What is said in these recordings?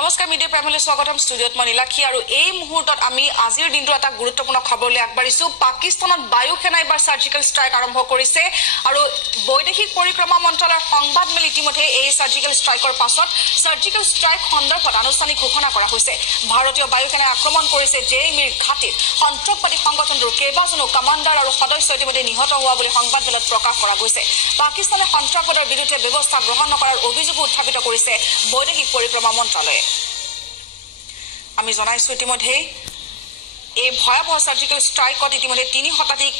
নমস্কাৰ মিডিয়া প্ৰেমীলৈ স্বাগতম ষ্টুডিঅত মই নীলাক্ষী আৰু এই মুহূৰ্তত আমি আজিৰ দিনটো এটা গুৰুত্বপূৰ্ণ খবৰলৈ আগবাঢ়িছো পাকিস্তানত বায়ু সেনা এবাৰ সাৰ্জিক্যাল ষ্ট্ৰাইক আৰম্ভ কৰিছে আৰু বৈদেশিক পৰিক্ৰমা মন্ত্ৰালয়ৰ সংবাদ মেল ইতিমধ্যে এই সাৰ্জিক্যাল ষ্ট্ৰাইকৰ পাছত সাৰ্জিক্যাল ষ্ট্ৰাইক সন্দৰ্ভত আনুষ্ঠানিক ঘোষণা কৰা হৈছে ভাৰতীয় বায়ু সেনাই আক্ৰমণ কৰিছে জেএমইৰ ঘাটিত সন্ত্ৰাসবাদী সংগঠনটোৰ কেইবাজনো কমাণ্ডাৰ আৰু সদস্য ইতিমধ্যে নিহত হোৱা বুলি সংবাদ মেলত প্ৰকাশ কৰা গৈছে পাকিস্তানে সন্ত্ৰাসবাদৰ বিৰুদ্ধে ব্যৱস্থা গ্ৰহণ নকৰাৰ অভিযোগ উত্থাপিত কৰিছে বৈদেশিক পৰিক্ৰমা মন্ত্ৰালয়ে আমি জনাইছো ইতিমধ্যে এই ভয়াবহ সাৰ্জিক্যাল ষ্ট্ৰাইকত ইতিমধ্যে 3 শতাধিক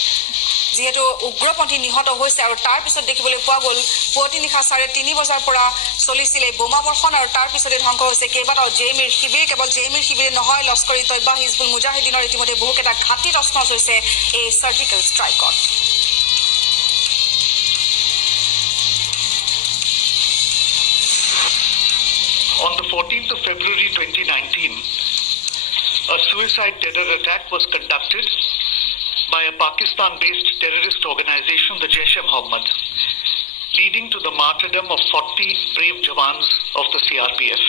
যেহেতু উগ্ৰপন্থী নিহত হৈছে আৰু তাৰ পিছত দেখিবলৈ পোৱা গ'ল পুৱতি নিশা 3:30 বজাৰ পৰা চলিছিল এই বোমা বৰ্ষণ আৰু তাৰ পিছতে ধ্বংস হৈছে কেইবাটাও জেএমইৰ শিবিৰ কেৱল জেএমইৰ শিবিৰ নহয় লস্কৰী তৈবা হিজবুল মুজাহিদিনৰ ইতিমধ্যে বহুকেইটা ঘাটি তছনছ হৈছে এই সাৰ্জিক্যাল ষ্ট্ৰাইকত On the 14th of February 2019, a suicide terror attack was conducted by a Pakistan-based terrorist organization, the Jaish-e-Mohammed, leading to the martyrdom of 40 brave jawans of the CRPF.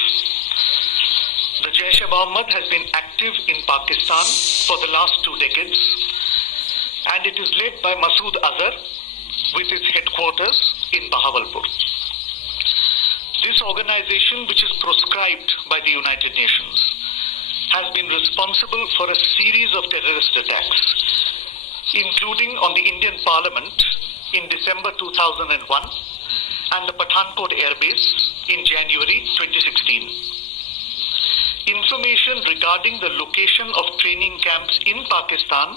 The Jaish-e-Mohammed has been active in Pakistan for the last 2 decades, and it is led by Masood Azhar with its headquarters in Bahawalpur. This organization, which is proscribed by the United Nations, has been responsible for a series of terrorist attacks, including on the Indian Parliament in December 2001 and the Pathankot Air Base in January 2016. Information regarding the location of training camps in Pakistan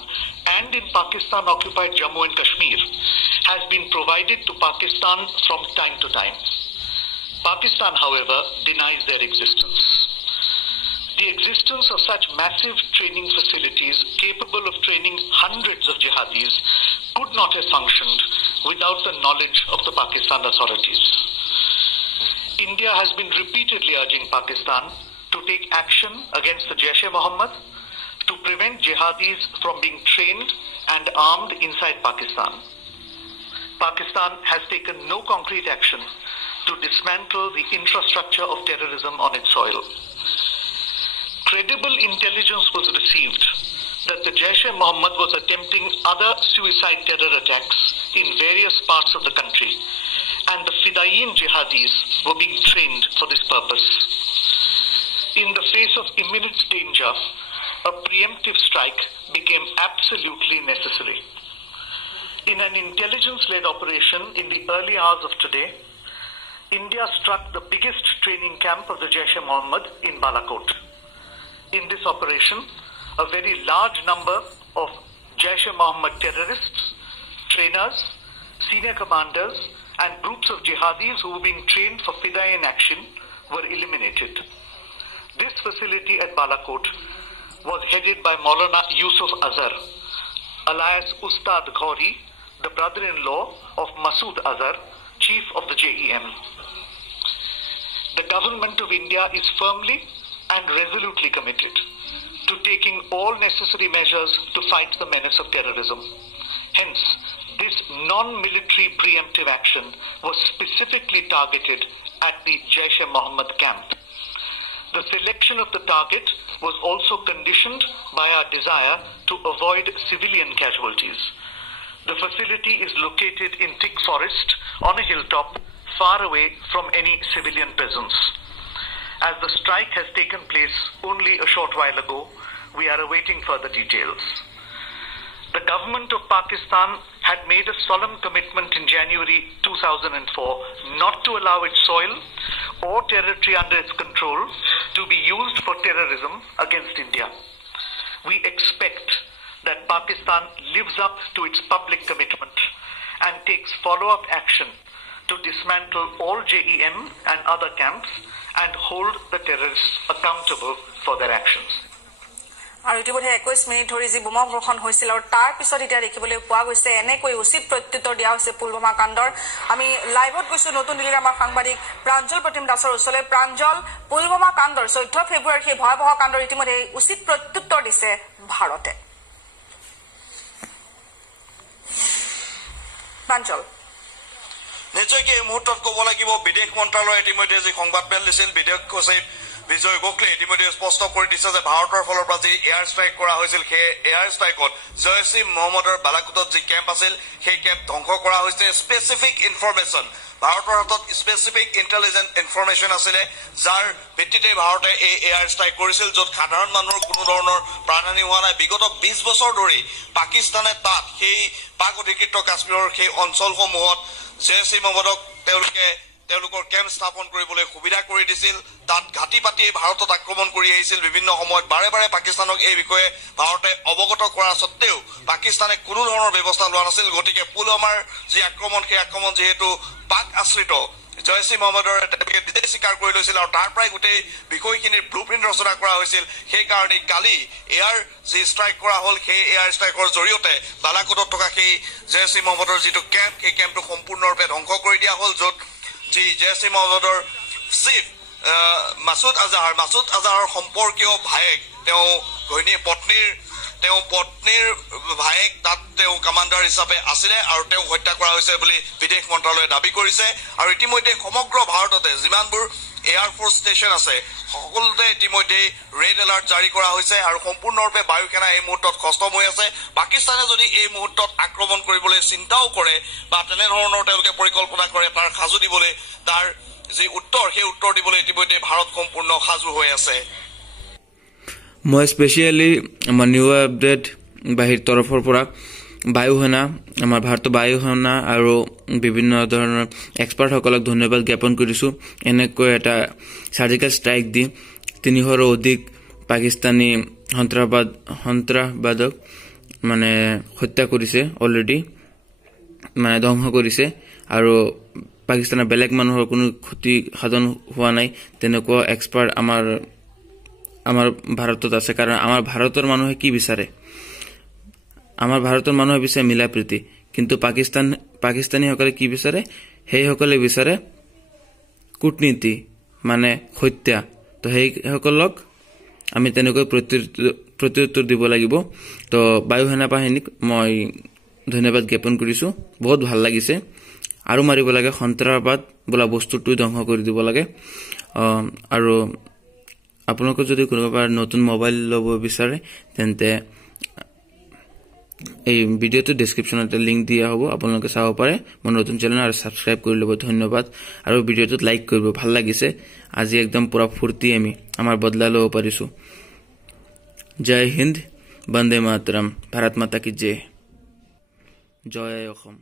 and in Pakistan-occupied Jammu and Kashmir has been provided to Pakistan from time to time. Pakistan, however, denies their existence. The existence of such massive training facilities capable of training hundreds of jihadis could not have functioned without the knowledge of the Pakistan authorities. India has been repeatedly urging Pakistan to take action against the Jaish-e-Mohammed to prevent jihadis from being trained and armed inside Pakistan. Pakistan has taken no concrete action to dismantle the infrastructure of terrorism on its soil. Credible intelligence was received that the Jaish-e-Mohammed was attempting other suicide terror attacks in various parts of the country, and the Fidaiyin jihadis were being trained for this purpose. In the face of imminent danger, a preemptive strike became absolutely necessary. In an intelligence-led operation in the early hours of today, India struck the biggest training camp of the Jaish-e-Mohammed in Balakot. In this operation, a very large number of Jaish-e-Mohammed terrorists, trainers, senior commanders, and groups of jihadis who were being trained for Fidaiyin action were eliminated. This facility at Balakot was headed by Maulana Yusuf Azhar, alias Ustad Ghori, the brother-in-law of Masood Azhar, chief of the JEM. The government of India is firmly and resolutely committed to taking all necessary measures to fight the menace of terrorism. Hence, this non-military preemptive action was specifically targeted at the Jaish-e-Mohammed camp. The selection of the target was also conditioned by our desire to avoid civilian casualties. The facility is located in thick forest on a hilltop far away from any civilian presence. As the strike has taken place only a short while ago, we are awaiting further details. The government of Pakistan had made a solemn commitment in January 2004 not to allow its soil or territory under its control to be used for terrorism against India. We expect that Pakistan lives up to its public commitment and takes follow-up action to dismantle all JEM and other camps and hold the terrorists accountable for their actions. আৰু ইতিমধ্যে 21 minute ধৰি যি বোমা বৰ্ষণ হৈছিল আৰু তাৰ পিছত এতিয়া দেখিবলৈ পোৱা গৈছে এনেকৈ উচিত প্ৰত্যুত্তৰ দিয়া হৈছে পুলৱামা কাণ্ডৰ আমি লাইভত গৈছো নতুন দিল্লীৰ আমাৰ সাংবাদিক প্ৰাঞ্জল প্ৰতিম দাসৰ ওচৰলৈ প্ৰাঞ্জল পুলৱামা কাণ্ডৰ 14 ফেব্ৰুৱাৰীৰ সেই ভয়াবহ কাণ্ডৰ ইতিমধ্যে উচিত প্ৰত্যুত্তৰ দিছে ভাৰতে প্ৰাঞ্জল নিশ্চয়কৈ এই মুহূৰ্তত ক'ব লাগিব বিদেশ মন্ত্ৰালয়ে ইতিমধ্যে যে সংবাদ মেল দিছিল বিদেশ সচিব বিজয় গোখলে ইতিমধ্যে স্পষ্ট কৰি দিছে যে ভাৰতৰ ফালৰ পৰা যি এয়াৰ ষ্ট্ৰাইক কৰা হৈছিল সেই এয়াৰ ষ্ট্ৰাইকত জয়ছ ই মহম্মদৰ বালাকোটত যি কেম্প আছিল সেই কেম্প ধ্বংস কৰা হৈছে স্পেচিফিক ইনফৰমেশ্যন ভাৰতৰ হাতত স্পেচিফিক ইণ্টেলিজেন্ট ইনফৰমেশ্যন আছিলে যাৰ ভিত্তিতে ভাৰতে এই এয়াৰ ষ্ট্ৰাইক কৰিছিল য'ত সাধাৰণ মানুহৰ কোনো ধৰণৰ প্ৰাণহানি হোৱা নাই বিগত 20 বছৰ ধৰি পাকিস্তানে তাত সেই পাক অধিকৃত কাশ্মীৰৰ সেই অঞ্চলসমূহত জয়ছ ই মহম্মদক তেওঁলোকৰ কেম্প স্থাপন কৰিবলৈ সুবিধা কৰি দিছিল তাত ঘাটি পাতি ভাৰতত আক্ৰমণ কৰি আহিছিল বিভিন্ন সময়ত বাৰে বাৰে পাকিস্তানক এই বিষয়ে ভাৰতে অৱগত কৰা সত্ত্বেও পাকিস্তানে কোনো ধৰণৰ ব্যৱস্থা লোৱা নাছিল গতিকে পুলৱামাৰ যি আক্ৰমণ সেই আক্ৰমণ যেহেতু পাক আশ্ৰিত জয়ছ ই মহম্মদৰ তেওঁলোকে নিজে স্বীকাৰ কৰি লৈছিল আৰু তাৰ পৰাই গোটেই বিষয়খিনিৰ ব্লুপ্ৰিণ্ট ৰচনা কৰা হৈছিল সেইকাৰণে কালি এয়াৰ যি ষ্ট্ৰাইক কৰা হ'ল সেই এয়াৰ ষ্ট্ৰাইকৰ জৰিয়তে বালাকোটত থকা সেই জয়ছ ই মহম্মদৰ যিটো কেম্প সেই কেম্পটো সম্পূৰ্ণৰূপে ধ্বংস কৰি দিয়া হ'ল য'ত যি জয়ছ ই মহম্মদৰ চিফ মাছুদ আজাহাৰৰ সম্পৰ্কীয় ভায়েক তেওঁ পত্নীৰ ভায়েক তাত তেওঁ কমাণ্ডাৰ হিচাপে আছিলে আৰু তেওঁক হত্যা কৰা হৈছে বুলি বিদেশ মন্ত্ৰালয়ে দাবী কৰিছে আৰু ইতিমধ্যে সমগ্ৰ ভাৰততে যিমানবোৰ এয়াৰ ফ'ৰ্চ ষ্টেচন আছে সকলোতে ইতিমধ্যে ৰেড এলাৰ্ট জাৰি কৰা হৈছে আৰু সম্পূৰ্ণৰূপে বায়ু সেনা এই মুহূৰ্তত খস্তম হৈ আছে পাকিস্তানে যদি এই মুহূৰ্তত আক্ৰমণ কৰিবলৈ চিন্তাও কৰে বা তেনেধৰণৰ তেওঁলোকে পৰিকল্পনা কৰে তাৰ সাজু দিবলৈ তাৰ যি উত্তৰ সেই উত্তৰ দিবলৈ ইতিমধ্যে ভাৰত সম্পূৰ্ণ সাজু হৈ আছে মই স্পেচিয়েলি আমাৰ নিউ আপডেট বাহিৰ তৰফৰ পৰা বায়ু সেনা আমাৰ ভাৰতৰ বায়ু সেনা আৰু বিভিন্ন ধৰণৰ এক্সপাৰ্টসকলক ধন্যবাদ জ্ঞাপন কৰিছো এনেকৈ এটা সাৰ্জিকেল ষ্ট্ৰাইক দি 300ৰো অধিক পাকিস্তানী সন্ত্ৰাসবাদক মানে হত্যা কৰিছে অলৰেডি মানে ধ্বংস কৰিছে আৰু পাকিস্তানৰ বেলেগ মানুহৰ কোনো ক্ষতি সাধন হোৱা নাই তেনেকুৱা এক্সপাৰ্ট আমাৰ ভাৰতত আছে কাৰণ আমাৰ ভাৰতৰ মানুহে কি বিচাৰে আমাৰ ভাৰতৰ মানুহে বিচাৰে মিলা প্ৰীতি কিন্তু পাকিস্তানীসকলে কি বিচাৰে সেইসকলে বিচাৰে কূটনীতি মানে হত্যা তো সেইসকলক আমি তেনেকৈ প্ৰত্যুত্তৰ দিব লাগিব তো বায়ু সেনা বাহিনীক মই ধন্যবাদ জ্ঞাপন কৰিছো বহুত ভাল লাগিছে আৰু মাৰিব লাগে সন্ত্ৰাসবাদ বোলা বস্তুটো ধ্বংস কৰি দিব লাগে আৰু আপোনালোকে যদি কোনোবা নতুন মোবাইল ল'ব বিচাৰে তেন্তে এই ভিডিওটো ডেসক্ৰিপচনতে লিংক দিয়া হ'ব আপোনালোকে চাব পাৰে মোৰ নতুন চেনেল আৰু সাবস্ক্ৰাইব কৰি ল'ব ধন্যবাদ আৰু ভিডিওটো লাইক কৰিব ভাল লাগিছে আজি একদম পুৰা ফুৰ্তি আমি আমাৰ বদলা ল'ব পাৰিছো জয় হিন্দ বন্দে মাতৰম ভাৰত মাতা কি জয় জয় অসম।